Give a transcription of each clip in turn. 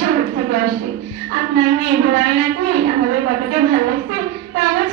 শহর থেকে আসছি আপনার মেয়ে বলার নাকি আমাদের কতটা ভালো লাগছে তা আমার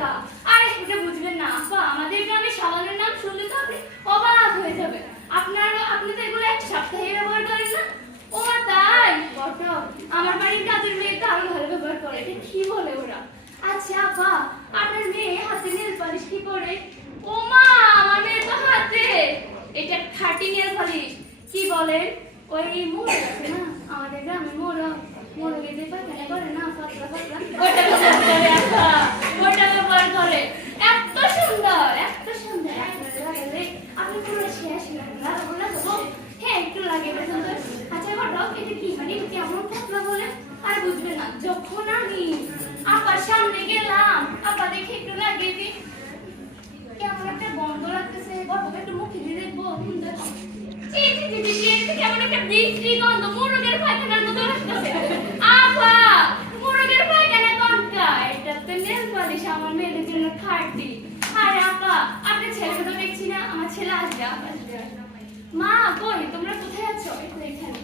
টাকা আরে, এটা বুঝবেন না আপা আমাদের গ্রামে সাবানের নাম শুনলে আপনি অবাক হয়ে যাবে আপনারা আপনি তো এগুলো এক সপ্তাহে ব্যবহার করেন না? ও মা, তাই? আমার বাড়ির কাজের মেয়ে তো আরও ভালো ব্যবহার করে, এটা কি বলে ওরা? আচ্ছা আপা আপনার মেয়ে হাতে নেল পালিশ কি করে ও মা, আমার মেয়ে তো হাতে। এটা খাটি নেল পালিশ। কি বলেন? ওই মোড় আছে না? আমাদের গ্রামে মোড়, মোড়ে পায়খানা করে না, পাতলা পাতলা ওটা ব্যবহার করে আপা ওটা ব্যবহার করে এত সুন্দর এত সুন্দর আপনার লাগালে আপনি পুরো শেষ লাগাবো লাগাবো হ্যাঁ একটু লাগে এটা সুন্দর আচ্ছা ঘটক এটা কি মানে কেমন পাতলা বলে আর বুঝবে না, যখন আমি আপার সামনে গেলাম আপা দেখে একটু লাগিয়ে দিই কেমন একটা গন্ধ লাগতেছে। ঘটক একটু মুখে দিয়ে দেখব আমার মেয়েদের জন্য খাটি। আরে আপা আপনার ছেলেকে তো দেখছি না, আমার ছেলে আসবে আপা মা, কই, তোমরা কোথায় আছো? এখানে।